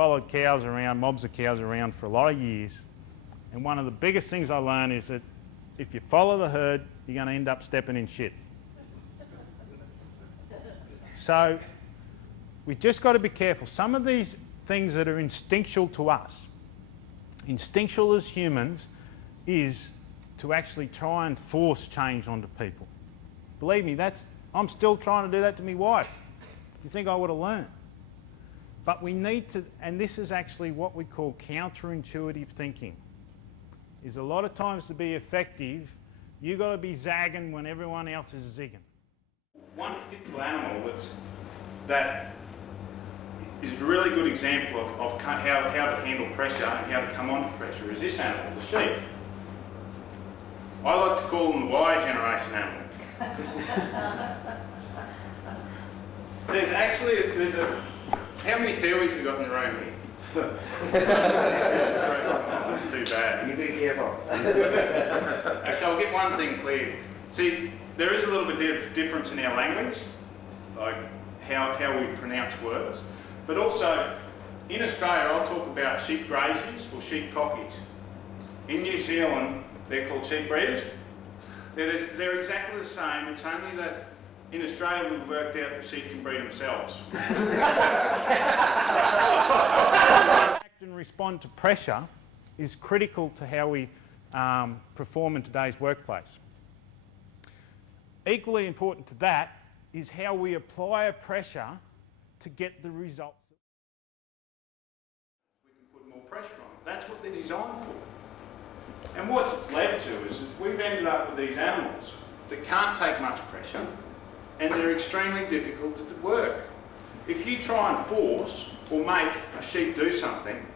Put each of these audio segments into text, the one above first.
followed cows around, mobs of cows around for a lot of years. And one of the biggest things I learned is that if you follow the herd, you're going to end up stepping in shit. So we've just got to be careful. Some of these things that are instinctual to us, instinctual as humans, is to actually try and force change onto people. Believe me, I'm still trying to do that to my wife. You think I would have learned? But we need to, and this is actually what we call counterintuitive thinking, is a lot of times to be effective, you've got to be zagging when everyone else is zigging. One particular animal that is a really good example of how to handle pressure and how to come on to pressure is this animal, the sheep. I like to call them the Y generation animal. How many Kiwis have we got in the room here? That's too bad. You be careful. Actually, I'll get one thing clear. See, there is a little bit of difference in our language, like how we pronounce words. But also, in Australia, I'll talk about sheep grazies or sheep cockies. In New Zealand, they're called sheep breeders. They're exactly the same. It's only that in Australia we've worked out that sheep can breed themselves. Act and respond to pressure is critical to how we perform in today's workplace. Equally important to that is how we apply a pressure to get the results. We can put more pressure on it. That's what they're designed for. And what it's led to is we've ended up with these animals that can't take much pressure and they're extremely difficult to work. If you try and force or make a sheep do something,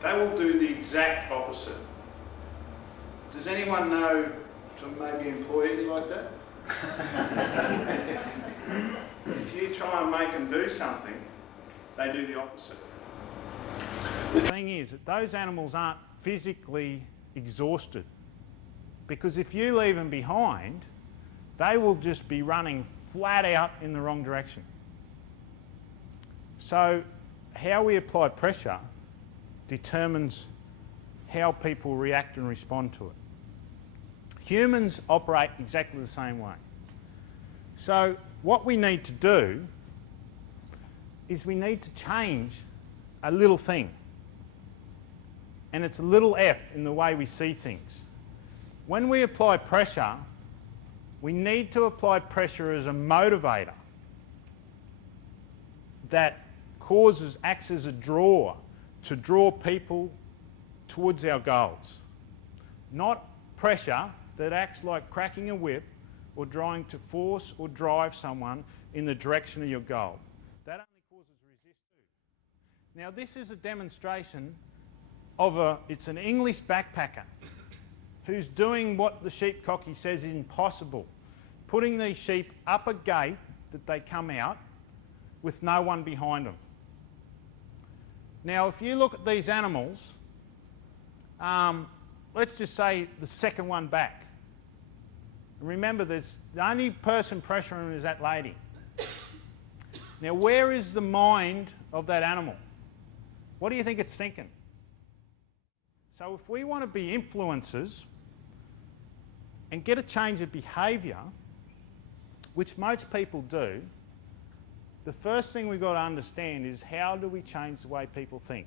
they will do the exact opposite. Does anyone know some maybe employees like that? If you try and make them do something, they do the opposite. The thing is that those animals aren't physically exhausted, because if you leave them behind, they will just be running flat out in the wrong direction. So how we apply pressure determines how people react and respond to it. Humans operate exactly the same way. So what we need to do is we need to change a little thing. And it's a little f in the way we see things. When we apply pressure, we need to apply pressure as a motivator that acts as a draw to draw people towards our goals. Not pressure that acts like cracking a whip or trying to force or drive someone in the direction of your goal. That only causes resistance. Now this is a demonstration of it's an English backpacker who's doing what the sheep cocky says is impossible, putting these sheep up a gate that they come out with no one behind them. Now if you look at these animals, let's just say the second one back. Remember, the only person pressuring is that lady. Now where is the mind of that animal? What do you think it's thinking? So if we want to be influencers and get a change of behaviour, which most people do, the first thing we've got to understand is how do we change the way people think?